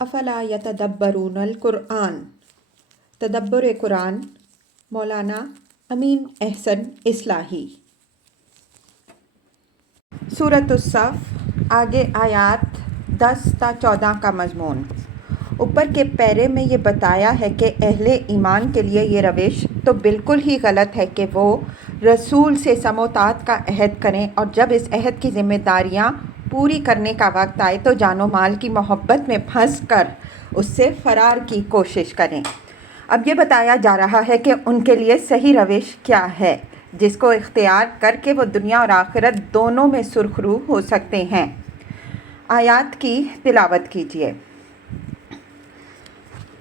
افلا یتدبرون القرآن، تدبر قرآن، مولانا امین احسن اصلاحی۔ سورۃ الصف، آگے آیات 10 تا 14 کا مضمون۔ اوپر کے پیرے میں یہ بتایا ہے کہ اہل ایمان کے لیے یہ روش تو بالکل ہی غلط ہے کہ وہ رسول سے سم و طاعت کا عہد کریں، اور جب اس عہد کی ذمہ داریاں پوری کرنے کا وقت آئے تو جان و مال کی محبت میں پھنس کر اس سے فرار کی کوشش کریں۔ اب یہ بتایا جا رہا ہے کہ ان کے لیے صحیح روش کیا ہے، جس کو اختیار کر کے وہ دنیا اور آخرت دونوں میں سرخرو ہو سکتے ہیں۔ آیات کی تلاوت کیجیے۔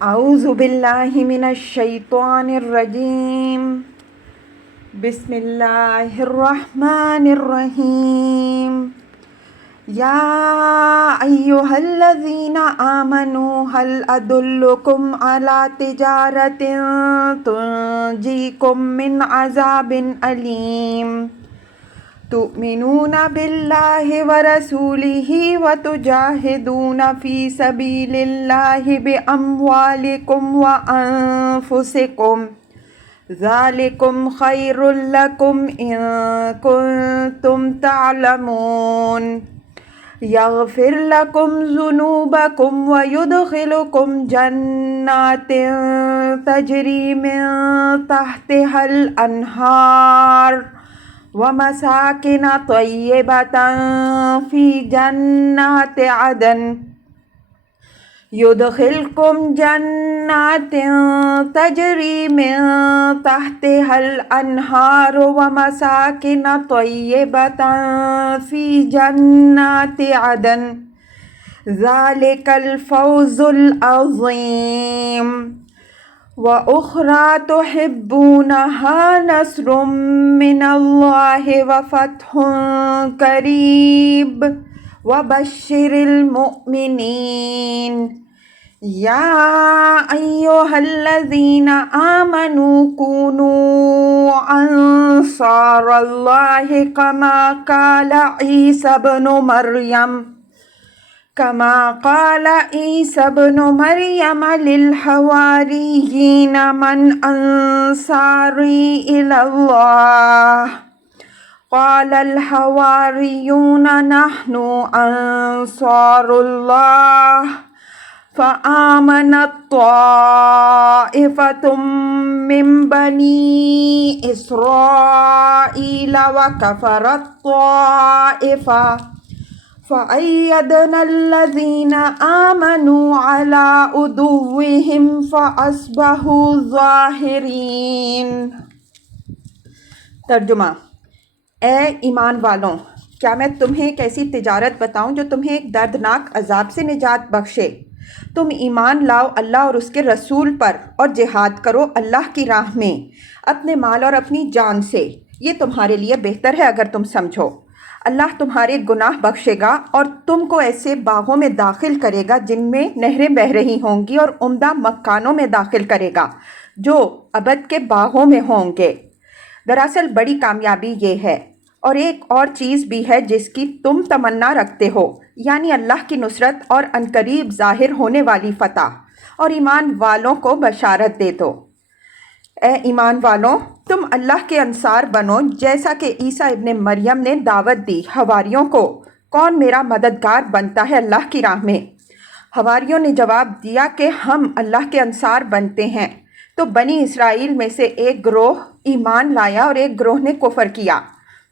اعوذ باللہ من الشیطان الرجیم، بسم اللہ الرحمن الرحیم۔ یا ایہا الذین آمنوا هل ادلکم علی تجارۃ تنجیکم من عذاب علیم، تؤمنون باللہ ورسولہ وتجاہدون فی سبیل اللہ باموالکم وانفسکم، ذالکم خیر لکم ان کنتم تعلمون، یغفر لکم ذنوبکم ویدخلکم جنات تجری من تحتها الانہار ومساکن طیبۃ فی جنات عدن، یدخلکم جنات تجری من تحتها الانہار ومساکن طیبۃ فی جنات عدن، ذالک الفوز العظیم۔ وَأُخْرَى تُحِبُّونَهَا نَصْرٌ مِّنَ اللَّهِ وَفَتْحٌ قَرِيبٌ وَبَشِّرِ الْمُؤْمِنِينَ۔ یا ایہا الذین آمنوا کونوا انصار اللہ کما قال عیسی ابن مریم للحواریین من انصاری الی اللہ، قال الحواریون نحن انصار اللہ، فآمنت طائفۃ من بنی اسرائیل وکفرت طائفہ، فأیدنا الذین آمنوا علی عدوہم فأصبحوا ظاہرین۔ ترجمہ۔ اے ایمان والوں، کیا میں تمہیں ایک ایسی تجارت بتاؤں جو تمہیں ایک دردناک عذاب سے نجات بخشے؟ تم ایمان لاؤ اللہ اور اس کے رسول پر، اور جہاد کرو اللہ کی راہ میں اپنے مال اور اپنی جان سے، یہ تمہارے لیے بہتر ہے اگر تم سمجھو۔ اللہ تمہارے گناہ بخشے گا اور تم کو ایسے باغوں میں داخل کرے گا جن میں نہریں بہہ رہی ہوں گی، اور عمدہ مکانوں میں داخل کرے گا جو ابد کے باغوں میں ہوں گے۔ دراصل بڑی کامیابی یہ ہے، اور ایک اور چیز بھی ہے جس کی تم تمنا رکھتے ہو، یعنی اللہ کی نصرت اور عنقریب ظاہر ہونے والی فتح، اور ایمان والوں کو بشارت دے دو۔ اے ایمان والوں، تم اللہ کے انصار بنو جیسا کہ عیسیٰ ابن مریم نے دعوت دی حواریوں کو۔ کون میرا مددگار بنتا ہے اللہ کی راہ میں؟ حواریوں نے جواب دیا کہ ہم اللہ کے انصار بنتے ہیں۔ تو بنی اسرائیل میں سے ایک گروہ ایمان لایا اور ایک گروہ نے کفر کیا،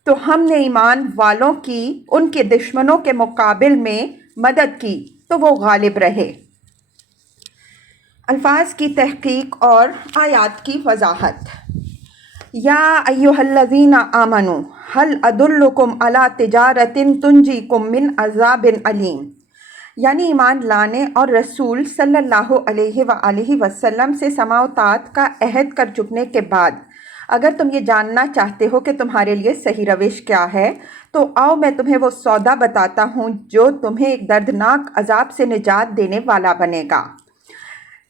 تو ہم نے ایمان والوں کی ان کے دشمنوں کے مقابل میں مدد کی تو وہ غالب رہے۔ الفاظ کی تحقیق اور آیات کی وضاحت۔ یا ایہا الذین آمنوا هل ادلکم علی تجارۃ تنجیکم من عذاب علیم، یعنی ایمان لانے اور رسول صلی اللہ علیہ وآلہ وسلم سے سماع و طاعت کا عہد کر چکنے کے بعد اگر تم یہ جاننا چاہتے ہو کہ تمہارے لیے صحیح روش کیا ہے، تو آؤ میں تمہیں وہ سودا بتاتا ہوں جو تمہیں ایک دردناک عذاب سے نجات دینے والا بنے گا۔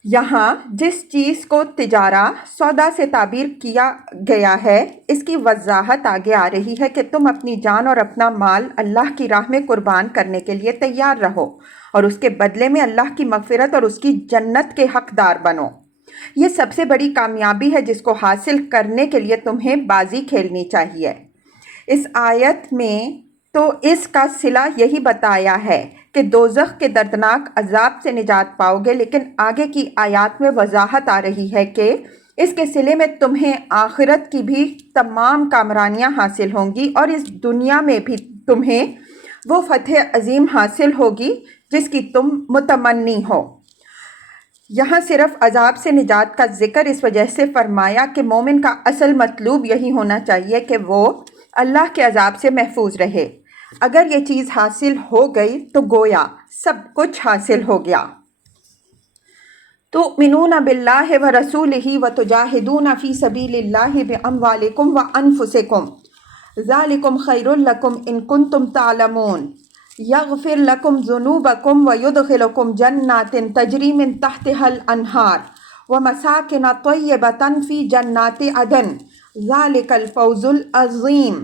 یہاں جس چیز کو تجارہ سودا سے تعبیر کیا گیا ہے اس کی وضاحت آگے آ رہی ہے کہ تم اپنی جان اور اپنا مال اللہ کی راہ میں قربان کرنے کے لیے تیار رہو اور اس کے بدلے میں اللہ کی مغفرت اور اس کی جنت کے حقدار بنو۔ یہ سب سے بڑی کامیابی ہے جس کو حاصل کرنے کے لیے تمہیں بازی کھیلنی چاہیے۔ اس آیت میں تو اس کا صلہ یہی بتایا ہے کہ دوزخ کے دردناک عذاب سے نجات پاؤ گے، لیکن آگے کی آیات میں وضاحت آ رہی ہے کہ اس کے صلے میں تمہیں آخرت کی بھی تمام کامرانیاں حاصل ہوں گی اور اس دنیا میں بھی تمہیں وہ فتح عظیم حاصل ہوگی جس کی تم متمنی ہو۔ یہاں صرف عذاب سے نجات کا ذکر اس وجہ سے فرمایا کہ مومن کا اصل مطلوب یہی ہونا چاہیے کہ وہ اللہ کے عذاب سے محفوظ رہے۔ اگر یہ چیز حاصل ہو گئی تو گویا سب کچھ حاصل ہو گیا۔ تؤمنون باللہ ورسولہ وتجاہدون فی سبیل اللہ باموالکم وانفسکم ذالکم خیر لکم ان کنتم تعلمون یغفر لکم ذنوبکم ویدخلکم جنات تجری من تحتها الانہار ومساکن طیبۃ فی جنات عدن ذالک الفوز العظیم۔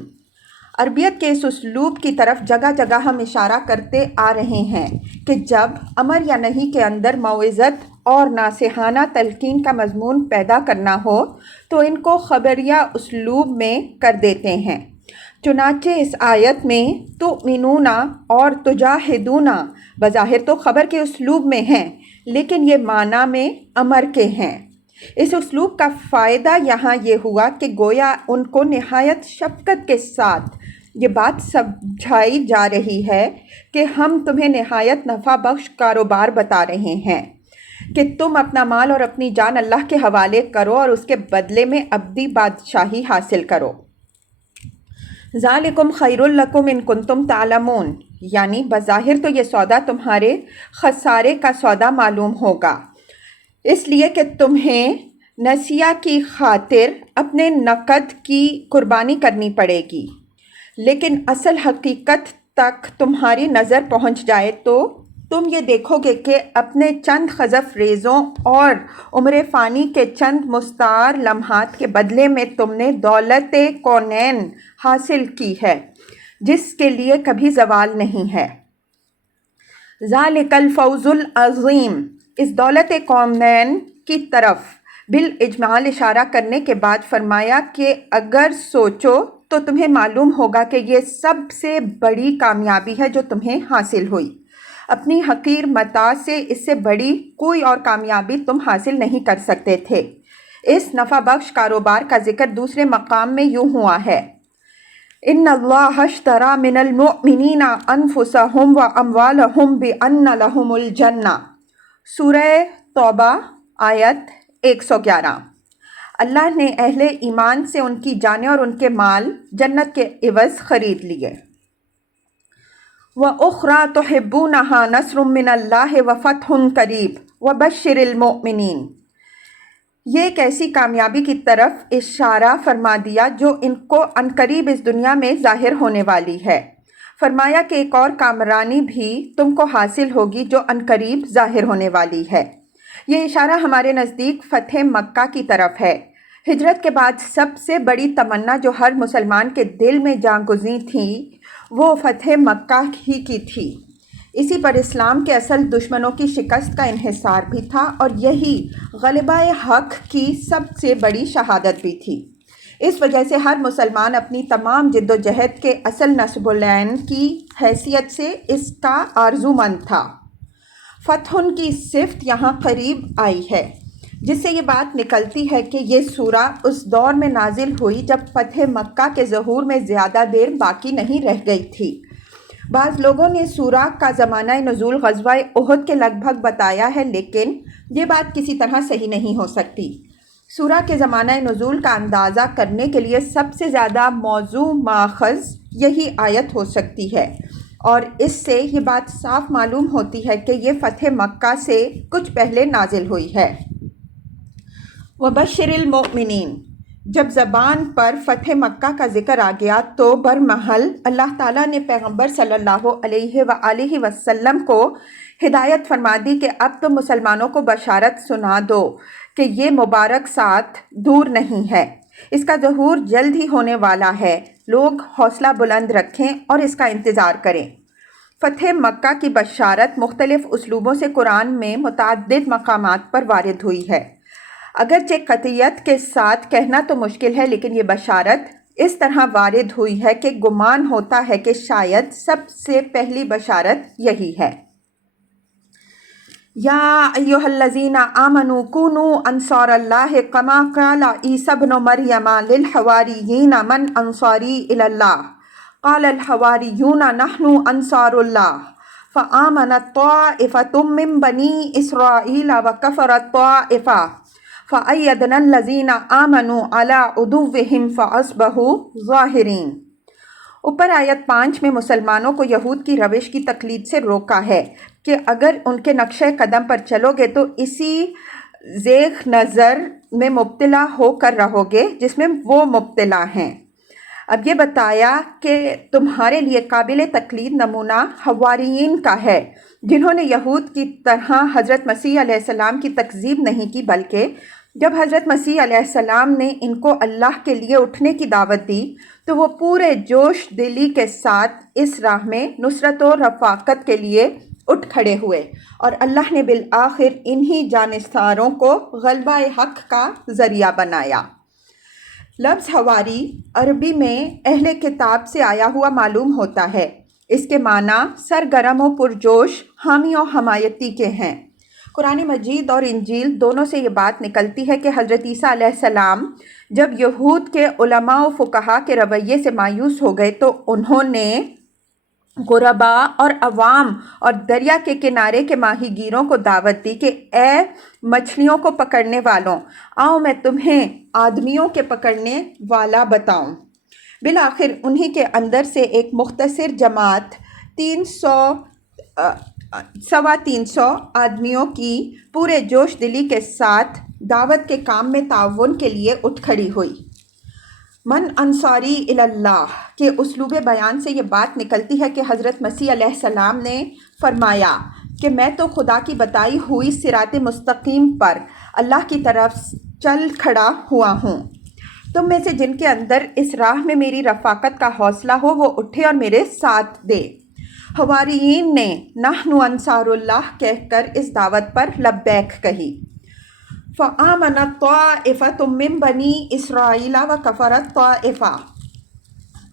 عربیت کے اس اسلوب کی طرف جگہ جگہ ہم اشارہ کرتے آ رہے ہیں کہ جب امر یا نہیں کے اندر موعظت اور ناصحانہ تلقین کا مضمون پیدا کرنا ہو تو ان کو خبریہ اسلوب میں کر دیتے ہیں۔ چنانچہ اس آیت میں تؤمنون اور تجاہدون بظاہر تو خبر کے اسلوب میں ہیں، لیکن یہ معنی میں امر کے ہیں۔ اس اسلوب کا فائدہ یہاں یہ ہوا کہ گویا ان کو نہایت شفقت کے ساتھ یہ بات سمجھائی جا رہی ہے کہ ہم تمہیں نہایت نفع بخش کاروبار بتا رہے ہیں کہ تم اپنا مال اور اپنی جان اللہ کے حوالے کرو اور اس کے بدلے میں ابدی بادشاہی حاصل کرو۔ ذالکم خیر لکم ان کنتم تعلمون، یعنی بظاہر تو یہ سودا تمہارے خسارے کا سودا معلوم ہوگا، اس لیے کہ تمہیں نسیہ کی خاطر اپنے نقد کی قربانی کرنی پڑے گی، لیکن اصل حقیقت تک تمہاری نظر پہنچ جائے تو تم یہ دیکھو گے کہ اپنے چند خزف ریزوں اور عمر فانی کے چند مستعار لمحات کے بدلے میں تم نے دولت کونین حاصل کی ہے جس کے لیے کبھی زوال نہیں ہے۔ ذالک الفوز العظیم، اس دولت کونین کی طرف بالاجمال اشارہ کرنے کے بعد فرمایا کہ اگر سوچو تو تمہیں معلوم ہوگا کہ یہ سب سے بڑی کامیابی ہے جو تمہیں حاصل ہوئی۔ اپنی حقیر متاع سے اس سے بڑی کوئی اور کامیابی تم حاصل نہیں کر سکتے تھے۔ اس نفع بخش کاروبار کا ذکر دوسرے مقام میں یوں ہوا ہے، ان اللہ اشتری من المؤمنین انفسہم واموالہم بان لہم الجنہ، سورہ توبہ آیت 111۔ اللہ نے اہل ایمان سے ان کی جانیں اور ان کے مال جنت کے عوض خرید لیے۔ وَأُخْرَى تُحِبُّونَهَا نَصْرٌ مِّنَ اللَّهِ وَفَتْحٌ قَرِيبٌ وَبَشِّرِ الْمُؤْمِنِينَ۔ یہ ایک ایسی کامیابی کی طرف اشارہ فرما دیا جو ان کو عنقریب اس دنیا میں ظاہر ہونے والی ہے۔ فرمایا کہ ایک اور کامرانی بھی تم کو حاصل ہوگی جو عنقریب ظاہر ہونے والی ہے۔ یہ اشارہ ہمارے نزدیک فتح مکہ کی طرف ہے۔ ہجرت کے بعد سب سے بڑی تمنا جو ہر مسلمان کے دل میں جاگزیں تھی وہ فتح مکہ ہی کی تھی۔ اسی پر اسلام کے اصل دشمنوں کی شکست کا انحصار بھی تھا اور یہی غلبہ حق کی سب سے بڑی شہادت بھی تھی۔ اس وجہ سے ہر مسلمان اپنی تمام جد و جہد کے اصل نصب العین کی حیثیت سے اس کا آرزو مند تھا۔ فتح کی صفت یہاں قریب آئی ہے، جس سے یہ بات نکلتی ہے کہ یہ سورہ اس دور میں نازل ہوئی جب فتح مکہ کے ظہور میں زیادہ دیر باقی نہیں رہ گئی تھی۔ بعض لوگوں نے سورہ کا زمانہ نزول غزوہ احد کے لگ بھگ بتایا ہے، لیکن یہ بات کسی طرح صحیح نہیں ہو سکتی۔ سورہ کے زمانہ نزول کا اندازہ کرنے کے لیے سب سے زیادہ موضوع ماخذ یہی آیت ہو سکتی ہے، اور اس سے یہ بات صاف معلوم ہوتی ہے کہ یہ فتح مکہ سے کچھ پہلے نازل ہوئی ہے۔ وَبَشِّرِ الْمُؤْمِنِينَ، جب زبان پر فتح مکہ کا ذکر آ گیا تو برمحل اللہ تعالیٰ نے پیغمبر صلی اللہ علیہ وآلہ وسلم کو ہدایت فرما دی کہ اب تم مسلمانوں کو بشارت سنا دو کہ یہ مبارک ساتھ دور نہیں ہے، اس کا ظہور جلد ہی ہونے والا ہے، لوگ حوصلہ بلند رکھیں اور اس کا انتظار کریں۔ فتح مکہ کی بشارت مختلف اسلوبوں سے قرآن میں متعدد مقامات پر وارد ہوئی ہے۔ اگرچہ قطعیت کے ساتھ کہنا تو مشکل ہے، لیکن یہ بشارت اس طرح وارد ہوئی ہے کہ گمان ہوتا ہے کہ شاید سب سے پہلی بشارت یہی ہے۔ یا ایھا الذین آمنوا کونوا انصار اللہ کما قال عیسی ابن مریم للحواریین من انصاری الی اللہ قال الحواریون نحن انصار اللہ فآمنت طائفة من بنی اسرائیل وکفرت طائفة فأیدنا الذین آمنوا علی عدوہم فاصبحوا ظاہرین۔ اوپر آیت 5 میں مسلمانوں کو یہود کی روش کی تقلید سے روکا ہے کہ اگر ان کے نقشہ قدم پر چلو گے تو اسی زیغ نظر میں مبتلا ہو کر رہو گے جس میں وہ مبتلا ہیں۔ اب یہ بتایا کہ تمہارے لیے قابل تقلید نمونہ حواریین کا ہے، جنہوں نے یہود کی طرح حضرت مسیح علیہ السلام کی تکذیب نہیں کی، بلکہ جب حضرت مسیح علیہ السلام نے ان کو اللہ کے لیے اٹھنے کی دعوت دی تو وہ پورے جوش دلی کے ساتھ اس راہ میں نصرت و رفاقت کے لیے اٹھ کھڑے ہوئے، اور اللہ نے بالآخر انہی جانصاروں کو غلبہ حق کا ذریعہ بنایا۔ لفظ حواری عربی میں اہل کتاب سے آیا ہوا معلوم ہوتا ہے۔ اس کے معنی سرگرم و پرجوش، حامی و حمایتی کے ہیں۔ قرآن مجید اور انجیل دونوں سے یہ بات نکلتی ہے کہ حضرت عیسیٰ علیہ السلام جب یہود کے علماء و فقہا کے رویے سے مایوس ہو گئے تو انہوں نے غرباء اور عوام اور دریا کے کنارے کے ماہی گیروں کو دعوت دی کہ اے مچھلیوں کو پکڑنے والوں، آؤ میں تمہیں آدمیوں کے پکڑنے والا بتاؤں۔ بالآخر انہی کے اندر سے ایک مختصر جماعت 300 آدمیوں کی پورے جوش دلی کے ساتھ دعوت کے کام میں تعاون کے لیے اٹھ کھڑی ہوئی۔ من انصاری الی اللہ کے اسلوب بیان سے یہ بات نکلتی ہے کہ حضرت مسیح علیہ السلام نے فرمایا کہ میں تو خدا کی بتائی ہوئی صراط مستقیم پر اللہ کی طرف چل کھڑا ہوا ہوں، تم میں سے جن کے اندر اس راہ میں میری رفاقت کا حوصلہ ہو وہ اٹھے اور میرے ساتھ دے۔ حواریین نے نحن انصار اللہ کہہ کر اس دعوت پر لبیک کہی۔ فآمنت طائفة من بنی اسرائیل وکفرت طائفة۔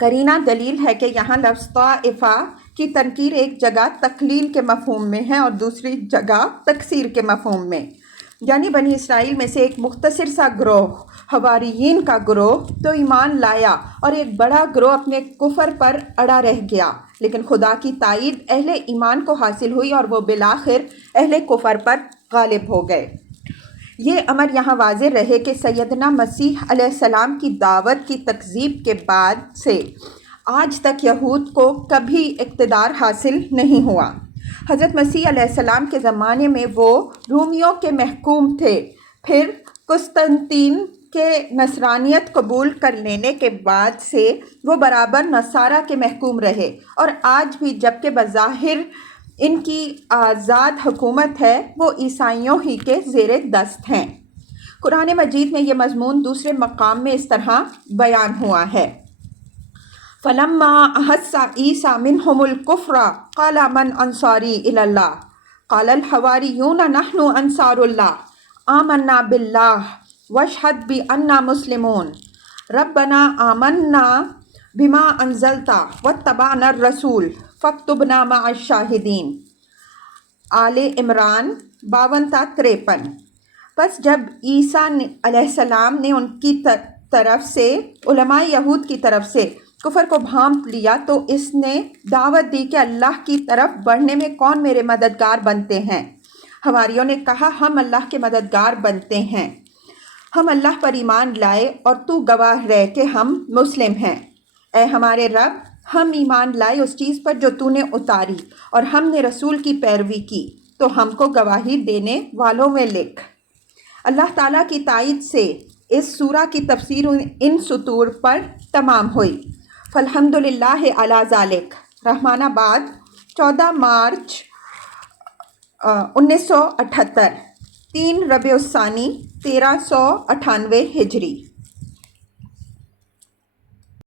قرینہ دلیل ہے کہ یہاں لفظ طائفہ کی تنکیر ایک جگہ تقلیل کے مفہوم میں ہے اور دوسری جگہ تکثیر کے مفہوم میں، یعنی بنی اسرائیل میں سے ایک مختصر سا گروہ، حواریین کا گروہ تو ایمان لایا اور ایک بڑا گروہ اپنے کفر پر اڑا رہ گیا، لیکن خدا کی تائید اہل ایمان کو حاصل ہوئی اور وہ بالآخر اہل کفر پر غالب ہو گئے۔ یہ امر یہاں واضح رہے کہ سیدنا مسیح علیہ السلام کی دعوت کی تکذیب کے بعد سے آج تک یہود کو کبھی اقتدار حاصل نہیں ہوا۔ حضرت مسیح علیہ السلام کے زمانے میں وہ رومیوں کے محکوم تھے، پھر قسطنطین کے نصرانیت قبول کر لینے کے بعد سے وہ برابر نصارہ کے محکوم رہے، اور آج بھی جبکہ بظاہر ان کی آزاد حکومت ہے وہ عیسائیوں ہی کے زیر دست ہیں۔ قرآن مجید میں یہ مضمون دوسرے مقام میں اس طرح بیان ہوا ہے۔ فَلَمَّا أَحَسَّ عِيسَىٰ مِنْهُمُ الْكُفْرَ قَالَ مَنْ أَنصَارِي إِلَى اللَّهِ قَالَ الْحَوَارِيُّونَ نَحْنُ أَنصَارُ اللَّهِ آمَنَّا بِاللَّهِ وَاشْهَدْ بِأَنَّا مُسْلِمُونَ رَبَّنَا آمَنَّا بِمَا أَنزَلْتَ وَاتَّبَعْنَا الرَّسُولَ فَاكْتُبْنَا مَعَ الشَّاهِدِينَ۔ آل عمران 52 تا 53۔ پس جب عیسیٰ علیہ السلام نے ان کی طرف سے علماء یہود کی طرف سے کفر کو بھانپ لیا تو اس نے دعوت دی کہ اللہ کی طرف بڑھنے میں کون میرے مددگار بنتے ہیں۔ حواریوں نے کہا ہم اللہ کے مددگار بنتے ہیں، ہم اللہ پر ایمان لائے اور تو گواہ رہ کہ ہم مسلم ہیں۔ اے ہمارے رب، ہم ایمان لائے اس چیز پر جو تو نے اتاری اور ہم نے رسول کی پیروی کی، تو ہم کو گواہی دینے والوں میں لکھ۔ اللہ تعالیٰ کی تائید سے اس سورہ کی تفسیر ان سطور پر تمام ہوئی۔ فالحمدللہ علی ذالک۔ رحمان آباد، 14 مارچ 1978، 3 ربیع الثانی 1398 ہجری۔